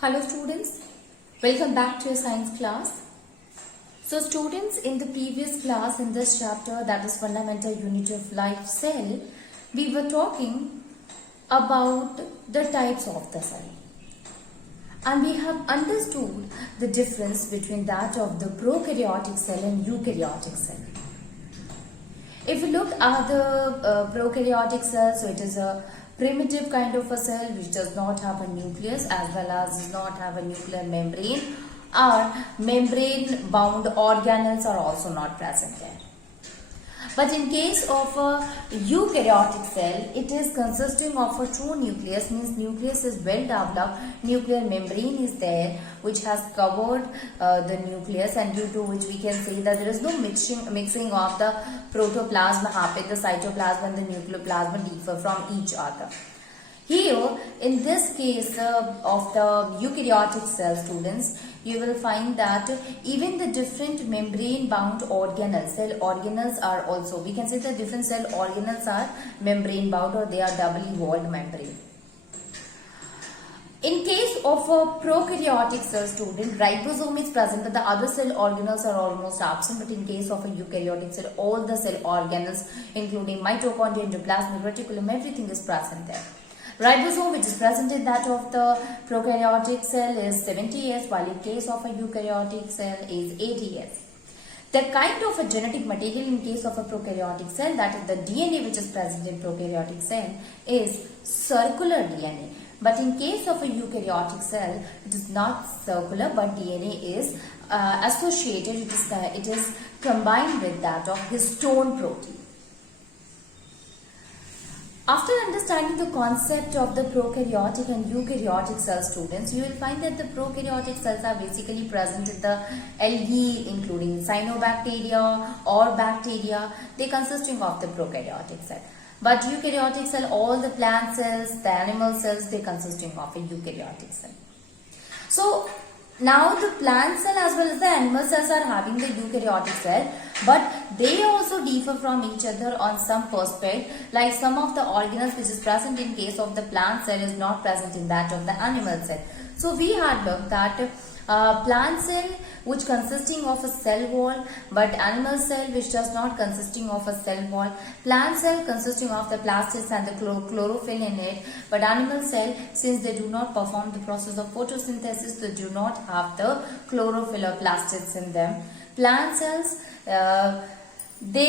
Hello students, welcome back to your science class. So students, in the previous class in this chapter, that is fundamental unit of life cell, we were talking about the types of the cell. And we have understood the difference between that of the prokaryotic cell and eukaryotic cell. If you look at the prokaryotic cell, so it is a primitive kind of a cell which does not have a nucleus as well as does not have a nuclear membrane, or membrane bound organelles are also not present there. But in case of a eukaryotic cell, it is consisting of a true nucleus, means nucleus is well developed, nuclear membrane is there which has covered the nucleus, and due to which we can say that there is no mixing of the protoplasm happen, the cytoplasm and the nucleoplasm differ from each other. Here, in this case of the eukaryotic cell, students, you will find that even the different membrane bound organelles, cell organelles are also, we can say that different cell organelles are membrane bound or they are doubly walled membrane. In case of a prokaryotic cell, student, ribosome is present but the other cell organelles are almost absent, but in case of a eukaryotic cell, all the cell organelles including mitochondria, endoplasmic reticulum, everything is present there. Ribosome, which is present in that of the prokaryotic cell, is 70S, while in case of a eukaryotic cell is 80S. The kind of a genetic material in case of a prokaryotic cell, that is the DNA which is present in prokaryotic cell, is circular DNA. But in case of a eukaryotic cell, it is not circular, but DNA is associated, it is combined with that of histone protein. After understanding the concept of the prokaryotic and eukaryotic cell, students, you will find that the prokaryotic cells are basically present in the algae, including cyanobacteria or bacteria. They consisting of the prokaryotic cell. But eukaryotic cell, all the plant cells, the animal cells, they consisting of a eukaryotic cell. So now the plant cell as well as the animal cells are having the eukaryotic cell, but they also differ from each other on some perspective, like some of the organelles which is present in case of the plant cell is not present in that of the animal cell. So we had looked that plant cell which consisting of a cell wall, but animal cell which does not consisting of a cell wall, plant cell consisting of the plastids and the chlorophyll in it, but animal cell, since they do not perform the process of photosynthesis, they do not have the chlorophyll or plastids in them. Plant cells, the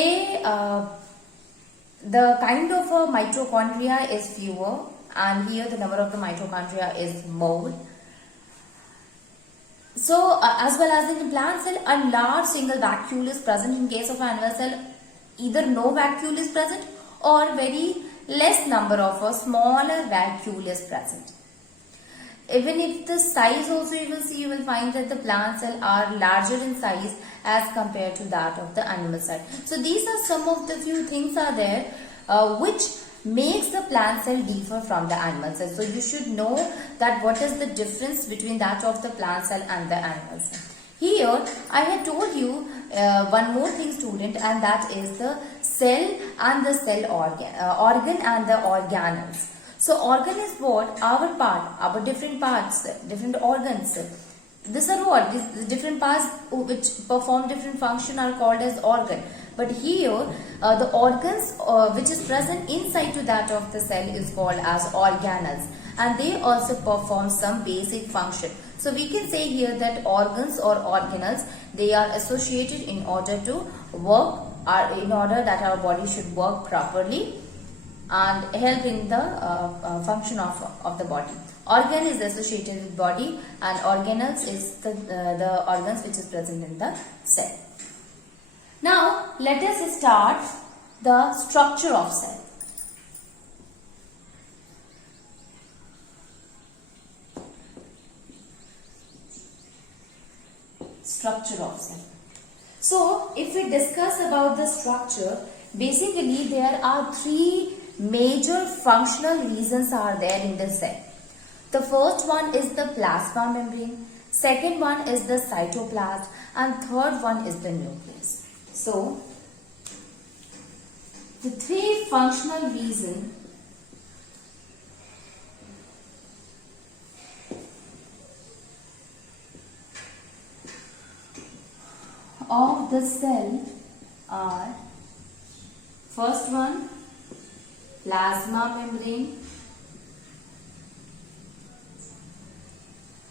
kind of a mitochondria is fewer, and here the number of the mitochondria is more. So, as well as in the plant cell, a large single vacuole is present. In case of animal cell, either no vacuole is present or very less number of a smaller vacuole is present. Even if the size also you will see, you will find that the plant cell are larger in size as compared to that of the animal cell. So, these are some of the few things are there which makes the plant cell differ from the animal cell. So you should know that what is the difference between that of the plant cell and the animal cell. Here I have told you one more thing, student, and that is the cell and the cell organ and the organelles. So organ is what? Our different parts, different organs. These are what? These different parts which perform different function are called as organ. But here, the organs which is present inside to that of the cell is called as organelles, and they also perform some basic function. So we can say here that organs or organelles, they are associated in order to work, or in order that our body should work properly and help in the function of the body. Organ is associated with body, and organelles is the organs which is present in the cell. Now, let us start the structure of cell. Structure of cell. So, if we discuss about the structure, basically there are three major functional reasons are there in the cell. The first one is the plasma membrane, second one is the cytoplasm, and third one is the nucleus. So, the three functional reasons of the cell are, first one, plasma membrane,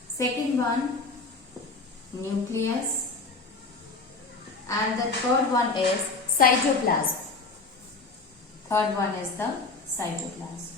second one, nucleus, and the third one is cytoplasm. Third one is the cytoplasm.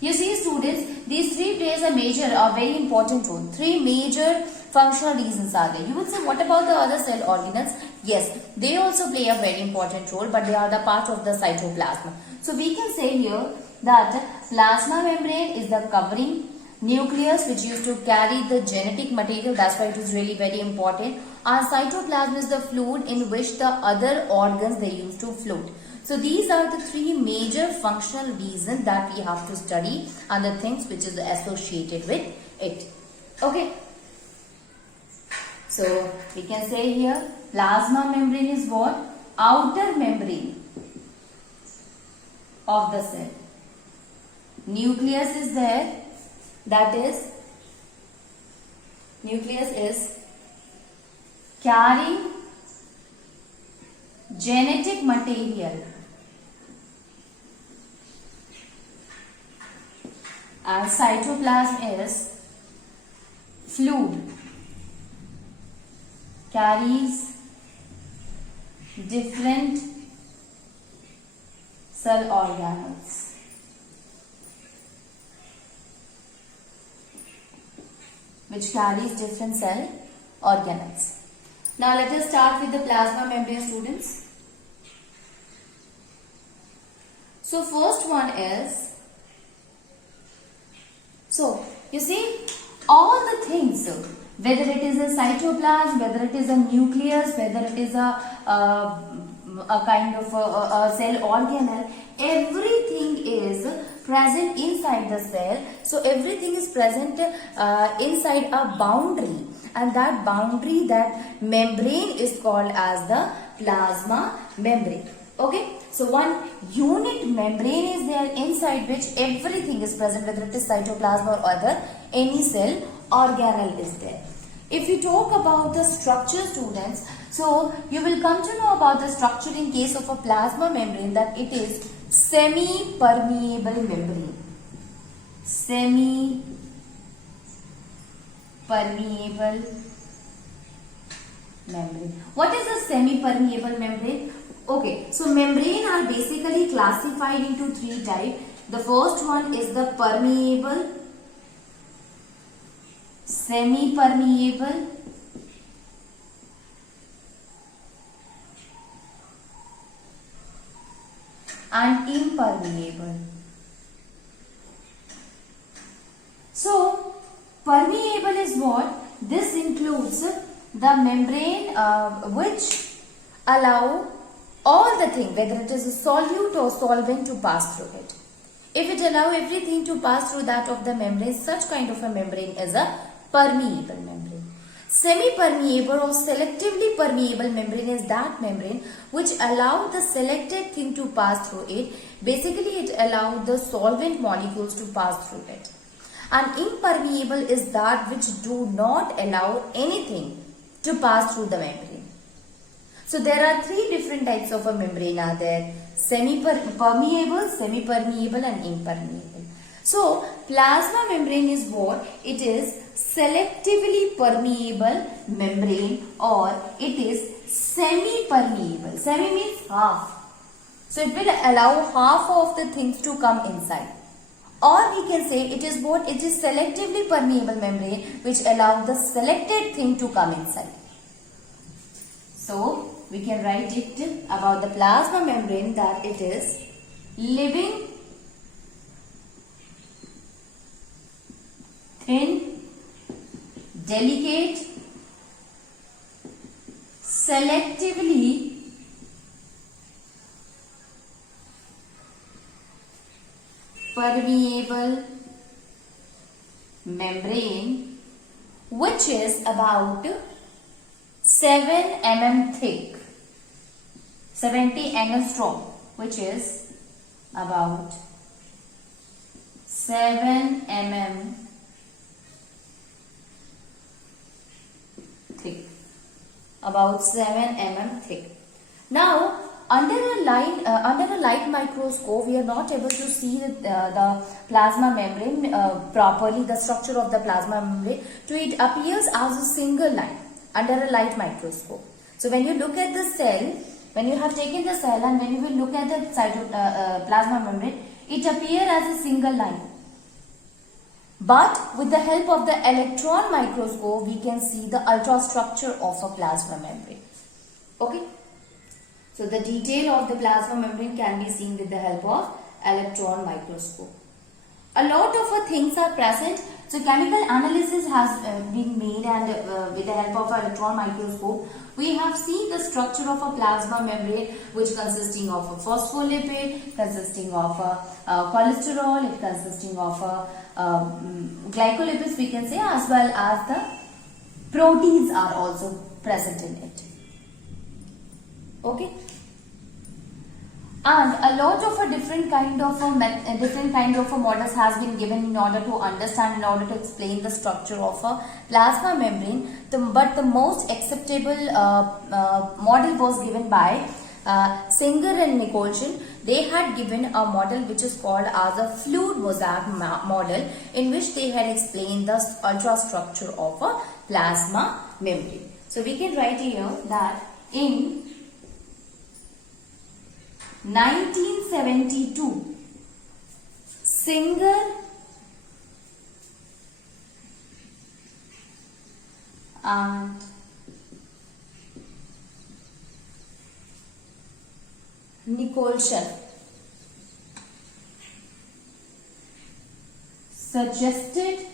You see students, these three plays a major or very important role. Three major functional reasons are there. You would say, what about the other cell organelles? Yes, they also play a very important role, but they are the part of the cytoplasm. So we can say here that plasma membrane is the covering, nucleus which used to carry the genetic material, that's why it is really very important, and cytoplasm is the fluid in which the other organs they used to float. So these are the three major functional reasons that we have to study and the things which is associated with it. Okay. So we can say here plasma membrane is what? Outer membrane of the cell. Nucleus is there, that is, nucleus is carrying genetic material, and cytoplasm is fluid, carries different cell organelles. Which carries different cell organelles. Now let us start with the plasma membrane, students. So first one is, so you see all the things, whether it is a cytoplasm, whether it is a nucleus, whether it is a kind of a cell organelle, everything is present inside the cell. So everything is present inside a boundary, and that boundary, that membrane is called as the plasma membrane. Okay, so one unit membrane is there inside which everything is present, whether it is cytoplasm or other any cell organelle is there. If you talk about the structure, students, so you will come to know about the structure in case of a plasma membrane, that it is semi-permeable membrane. Semi-permeable membrane. What is a semi-permeable membrane? Okay, so membrane are basically classified into three types. The first one is the permeable, semi-permeable, and impermeable. So permeable is what? This includes the membrane which allow all the thing, whether it is a solute or solvent, to pass through it. If it allow everything to pass through that of the membrane, such kind of a membrane is a permeable membrane. Semi-permeable or selectively permeable membrane is that membrane which allow the selected thing to pass through it. Basically, it allows the solvent molecules to pass through it. And impermeable is that which do not allow anything to pass through the membrane. So there are three different types of a membrane are there: semi-permeable, semi-permeable, and impermeable. So plasma membrane is what? It is selectively permeable membrane, or it is semi-permeable. Semi means half. So it will allow half of the things to come inside. Or we can say it is what? It is selectively permeable membrane which allow the selected thing to come inside. So we can write it about the plasma membrane that it is living, thin, delicate, selectively permeable membrane which is about 7 mm thick, 70 angstrom, which is about 7 mm thick. about 7 mm thick. Now, under a light microscope, we are not able to see the plasma membrane properly, the structure of the plasma membrane. So it appears as a single line under a light microscope. So when you look at the cell, when you have taken the cell and when you will look at the plasma membrane, it appears as a single line. But with the help of the electron microscope, we can see the ultrastructure of a plasma membrane. Okay. So the detail of the plasma membrane can be seen with the help of electron microscope. A lot of things are present. So chemical analysis has been made, and with the help of electron microscope, we have seen the structure of a plasma membrane, which consisting of a phospholipid, consisting of a cholesterol, it consisting of a glycolipids, we can say, as well as the proteins are also present in it. Okay. And a lot of a different kind of models has been given in order to understand, in order to explain the structure of a plasma membrane. But the most acceptable model was given by Singer and Nicolson. They had given a model which is called as a fluid mosaic model, in which they had explained the ultrastructure of a plasma membrane. So we can write here that in 1972, Singer and Nicolson suggested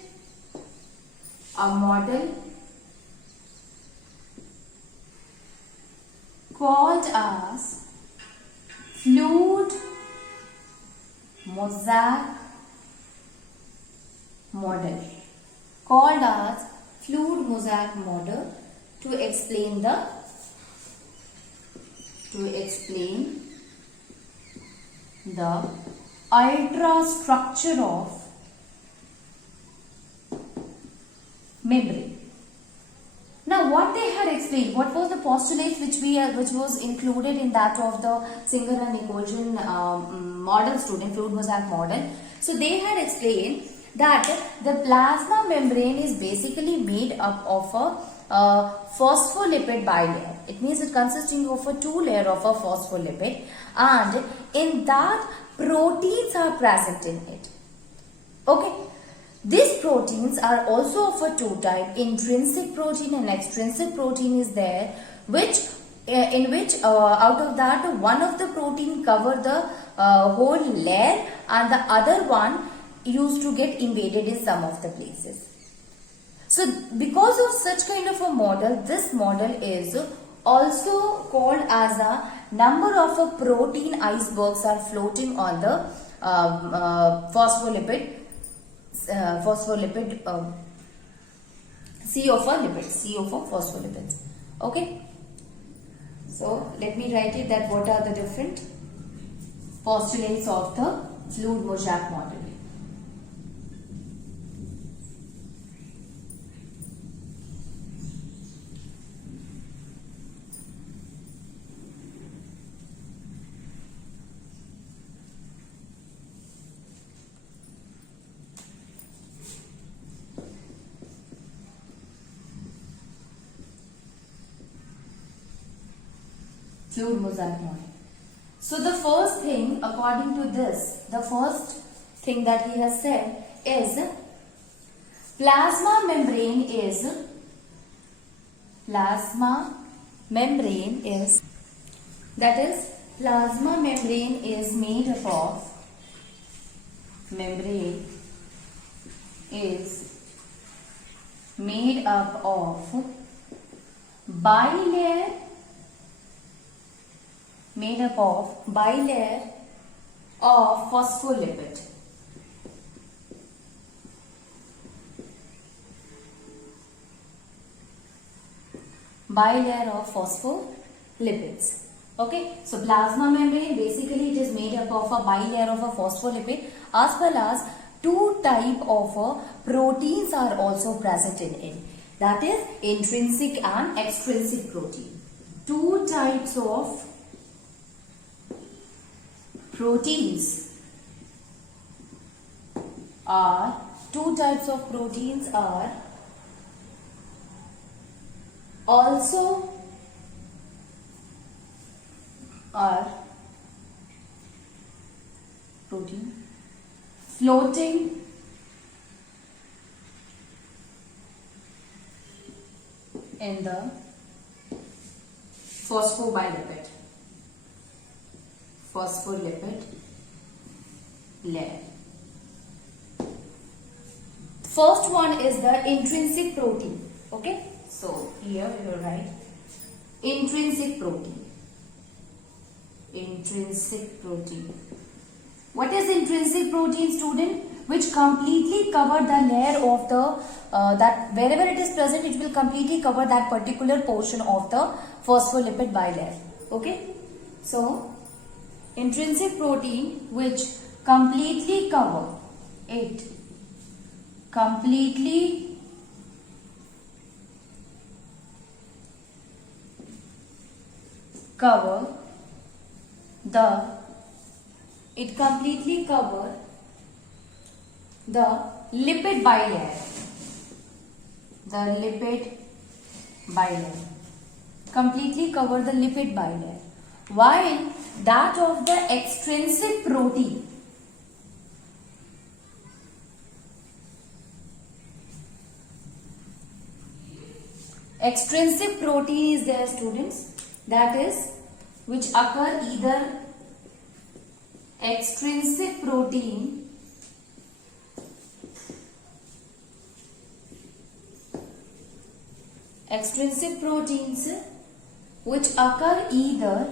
a model called as fluid mosaic model, to explain the ultrastructure of membrane. Now, what they had explained, what was the postulate which was included in that of the Singer and Nicolson model, fluid mosaic model. So they had explained that the plasma membrane is basically made up of a phospholipid bilayer. It means it consisting of a two layer of a phospholipid, and in that proteins are present in it. Okay. These proteins are also of a two type, intrinsic protein and extrinsic protein is there, in which out of that one of the protein cover the whole layer, and the other one used to get invaded in some of the places. So because of such kind of a model, this model is also called as a number of a protein icebergs are floating on the phospholipid sea of phospholipids. Okay. So let me write it that what are the different postulates of the fluid mosaic model. Fluid mosaic model. So the first thing, according to this, the first thing that he has said is plasma membrane is made up of bilayer of phospholipid. Bilayer of phospholipids. Okay, so plasma membrane basically it is made up of a bilayer of a phospholipid, as well as two type of proteins are also present in it. That is intrinsic and extrinsic protein. Two types of proteins are also protein floating in the phospholipid layer. First one is the intrinsic protein. Okay, so here we will write intrinsic protein. What is intrinsic protein, student? Which completely cover the layer of the that wherever it is present, it will completely cover that particular portion of the phospholipid bilayer. Okay, so intrinsic protein which completely cover the lipid bilayer. Completely cover the lipid bilayer. While that of the extrinsic protein is there, students, that is which occur either extrinsic proteins which occur either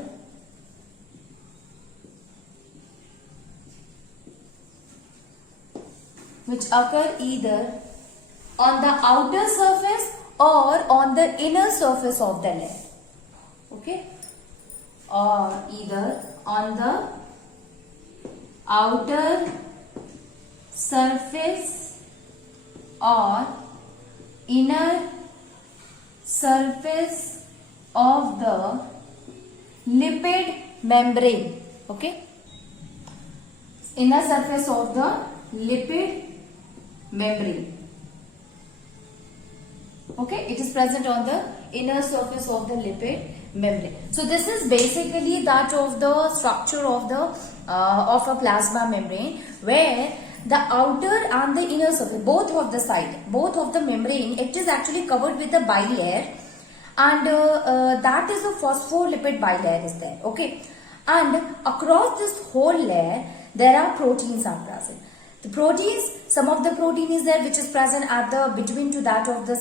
on the outer surface or on the inner surface of the layer. Okay, or either on the outer surface or inner surface of the lipid membrane. Okay, inner surface of the lipid membrane. Okay, it is present on the inner surface of the lipid membrane. So this is basically that of the structure of the of a plasma membrane, where the outer and the inner surface, both of the membrane, it is actually covered with a bilayer, and that is a phospholipid bilayer is there. Okay, and across this whole layer there are proteins are present. The proteins, some of the protein is there which is present at the between to that of the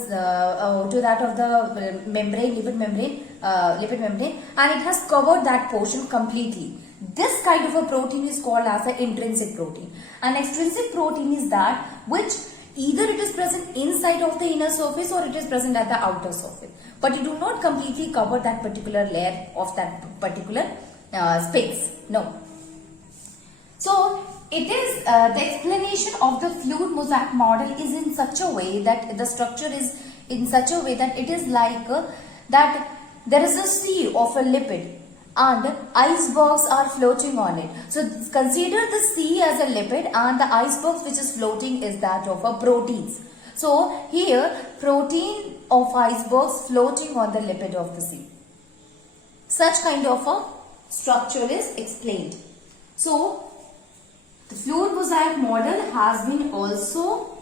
membrane, lipid membrane, and it has covered that portion completely. This kind of a protein is called as an intrinsic protein. An extrinsic protein is that which either it is present inside of the inner surface or it is present at the outer surface, but it do not completely cover that particular layer of that particular space. No. So it is the explanation of the fluid mosaic model is in such a way that the structure is in such a way that it is like that there is a sea of a lipid and icebergs are floating on it. So consider the sea as a lipid and the icebergs which is floating is that of a proteins. So here protein of icebergs floating on the lipid of the sea. Such kind of a structure is explained. So the fluid mosaic model has been also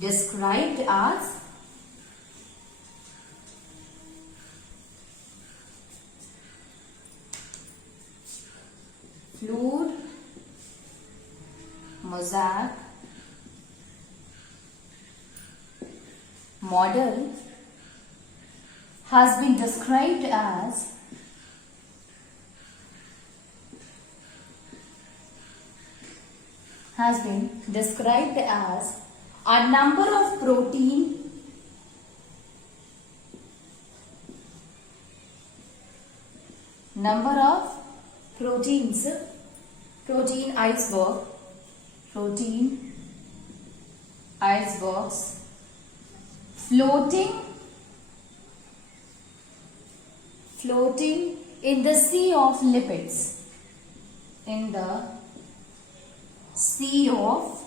described as fluid mosaic model has been described as a number of proteins icebergs floating in the sea of lipids. In the sea of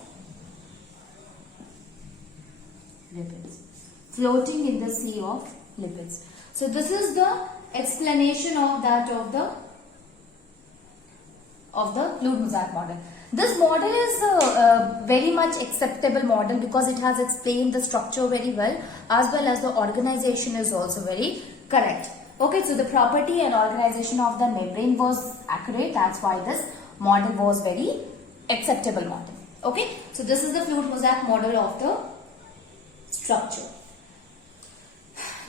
lipids. Floating in the sea of lipids. So this is the explanation of that of the fluid mosaic model. This model is a very much acceptable model because it has explained the structure very well, as well as the organization is also very correct. Okay, so the property and organization of the membrane was accurate. That's why this model was very acceptable model. Okay, so this is the fluid mosaic model of the structure.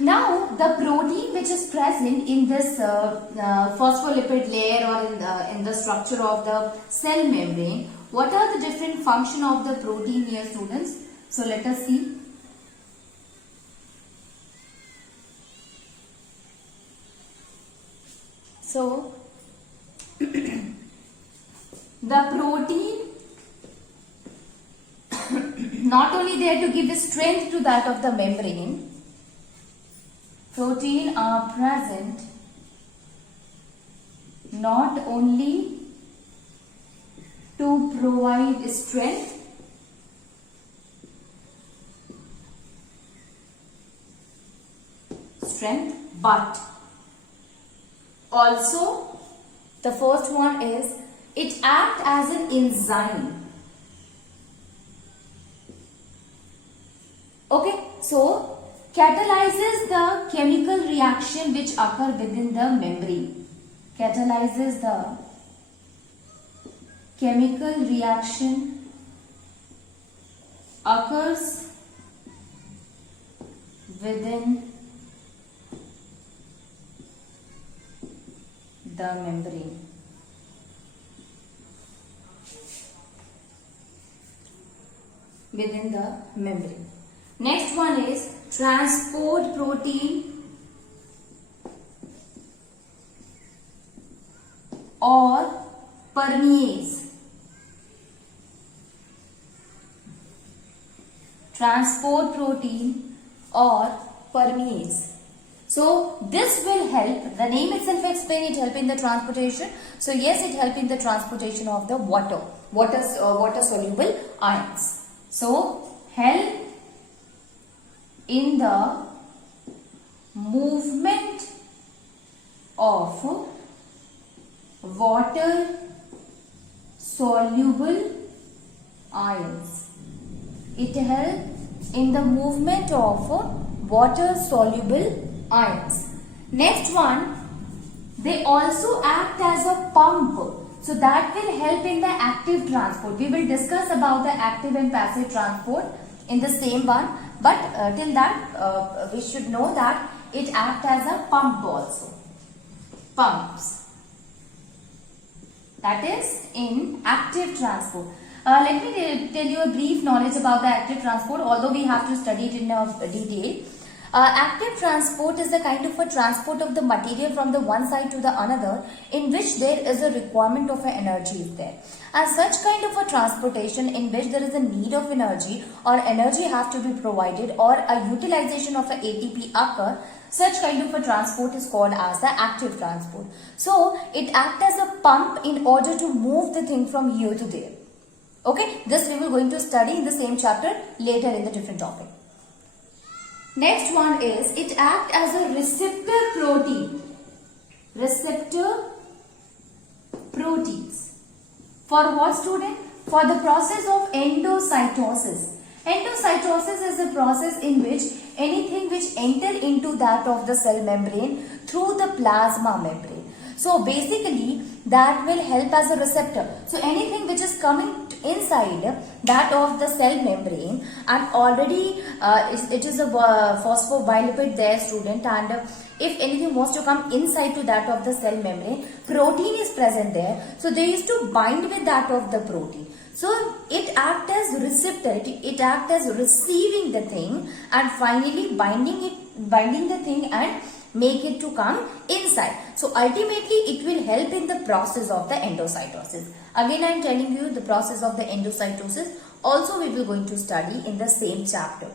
Now, the protein which is present in this phospholipid layer or in the structure of the cell membrane, what are the different function of the protein here, students? So, let us see. So, the protein not only there to give the strength to that of the membrane, protein are present not only to provide strength but also the first one is it acts as an enzyme. Okay, so catalyzes the chemical reaction which occur within the membrane. Catalyzes the chemical reaction occurs within the membrane. Within the membrane. Next one is transport protein or permease. Transport protein or permease. So this will help, the name itself explains it help in the transportation. So yes, it help in the transportation of the water soluble ions. So help in the movement of water soluble ions. It helps in the movement of water soluble ions. Next one, they also act as a pump. So that will help in the active transport. We will discuss about the active and passive transport in the same one. But till that, we should know that it acts as a pump also. Pumps. That is in active transport. Let me tell you a brief knowledge about the active transport, although we have to study it in detail. Active transport is a kind of a transport of the material from the one side to the another, in which there is a requirement of energy is there. And such kind of a transportation in which there is a need of energy or energy have to be provided or a utilization of a ATP occur, such kind of a transport is called as the active transport. So it acts as a pump in order to move the thing from here to there. Okay, this we will going to study in the same chapter later in the different topic. Next one is it acts as a receptor protein. Receptor proteins. For what, student? For the process of endocytosis. Endocytosis is a process in which anything which enter into that of the cell membrane through the plasma membrane. So basically that will help as a receptor. So anything which is coming inside that of the cell membrane and already it is a phosphobilipid there, student, and if anything wants to come inside to that of the cell membrane, protein is present there. So they used to bind with that of the protein. So it acts as receptor, it acts as receiving the thing and finally binding the thing and make it to come inside. So ultimately it will help in the process of the endocytosis. Again I am telling you the process of the endocytosis also we will going to study in the same chapter.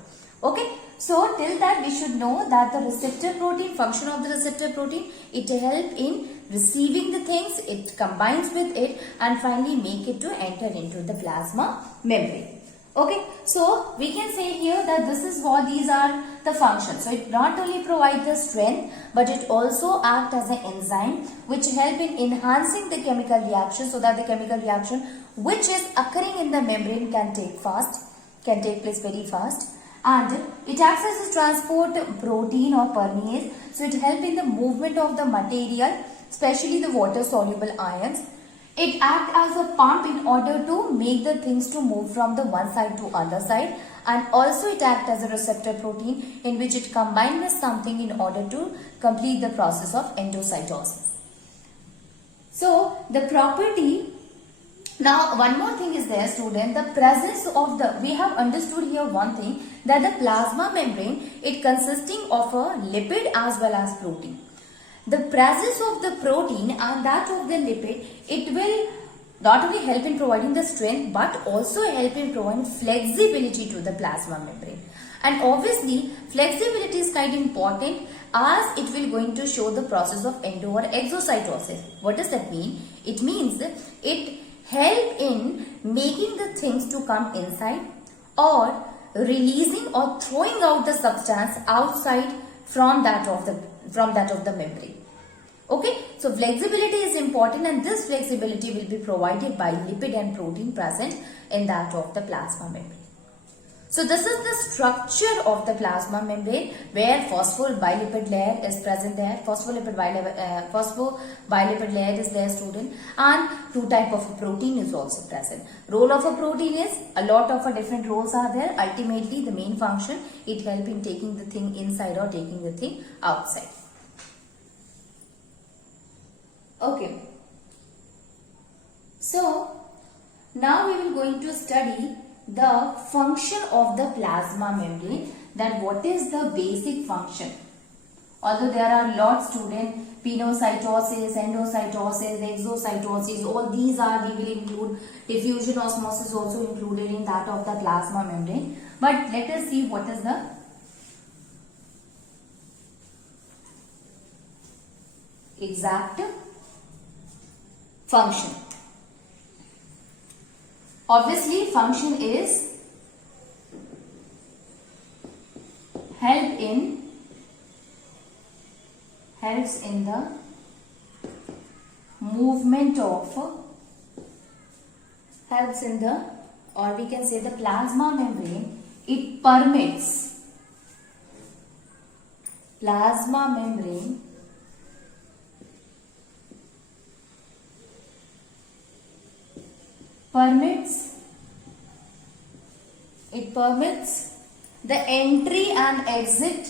Okay. So till that we should know that the receptor protein, function of the receptor protein, it help in receiving the things, it combines with it and finally make it to enter into the plasma membrane. Okay, so we can say here that this is what these are the functions. So it not only provides the strength, but it also acts as an enzyme which help in enhancing the chemical reaction, so that the chemical reaction which is occurring in the membrane can take place very fast. And it acts as a transport protein or permease, so it helps in the movement of the material, especially the water soluble ions. It acts as a pump in order to make the things to move from the one side to other side, and also it acts as a receptor protein in which it combines with something in order to complete the process of endocytosis. So the property, now one more thing is there student, the presence of the, we have understood here one thing, that the plasma membrane, it consisting of a lipid as well as protein. The presence of the protein and that of the lipid, it will not only help in providing the strength but also help in providing flexibility to the plasma membrane. And obviously flexibility is kind of important as it will going to show the process of endo or exocytosis. What does that mean? It means it help in making the things to come inside or releasing or throwing out the substance outside from that of the membrane. Okay, so flexibility is important, and this flexibility will be provided by lipid and protein present in that of the plasma membrane. So this is the structure of the plasma membrane, where phosphobilipid layer is present there. Phosphobilipid layer is there student, and two type of protein is also present. Role of a protein is, a lot of different roles are there. Ultimately the main function, it help in taking the thing inside or taking the thing outside. Okay, so now we will going to study the function of the plasma membrane, that what is the basic function. Although there are lots student, pinocytosis, endocytosis, exocytosis, all these are, we will include diffusion osmosis also included in that of the plasma membrane. But let us see what is the exact function. Obviously function is helps in the movement of, helps in the, or we can say the plasma membrane, it permits, plasma membrane permits the entry and exit,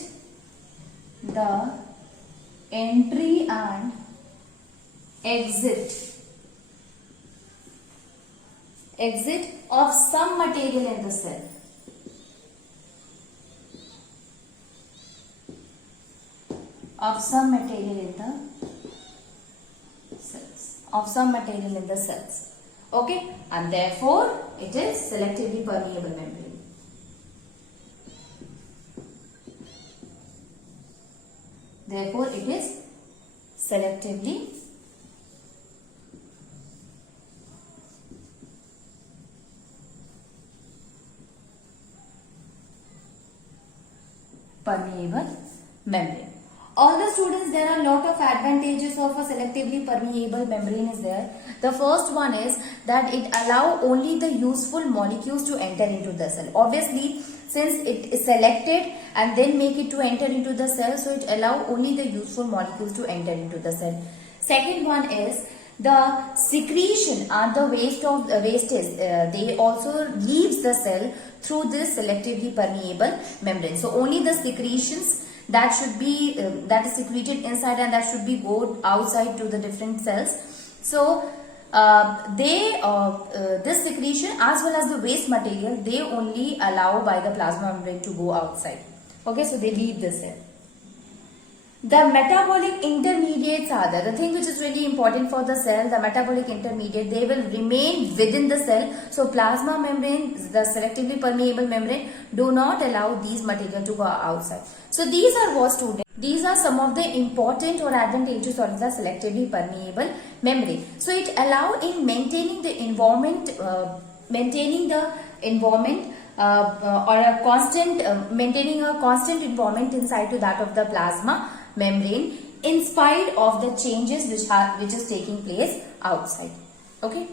exit of some material in the cell. Some material in the cells. Okay, and therefore it is selectively permeable membrane. Therefore it is selectively permeable membrane. All the students, there are a lot of advantages of a selectively permeable membrane is there. The first one is that it allow only the useful molecules to enter into the cell. Obviously, since it is selected and then make it to enter into the cell, so it allow only the useful molecules to enter into the cell. Second one is the secretion and the wastage, they also leaves the cell through this selectively permeable membrane. So only the secretions that should be that is secreted inside and that should be go outside to the different cells. So this secretion as well as the waste material, they only allow by the plasma membrane to go outside. Okay, so they leave the cell. The metabolic intermediates are there. The thing which is really important for the cell, the metabolic intermediate, they will remain within the cell. So plasma membrane, the selectively permeable membrane, do not allow these material to go outside. So these are what students. These are some of the important or advantages of the selectively permeable membrane. So it allow in maintaining the environment, or a constant, maintaining a constant environment inside to that of the plasma membrane in spite of the changes which is taking place outside. Okay.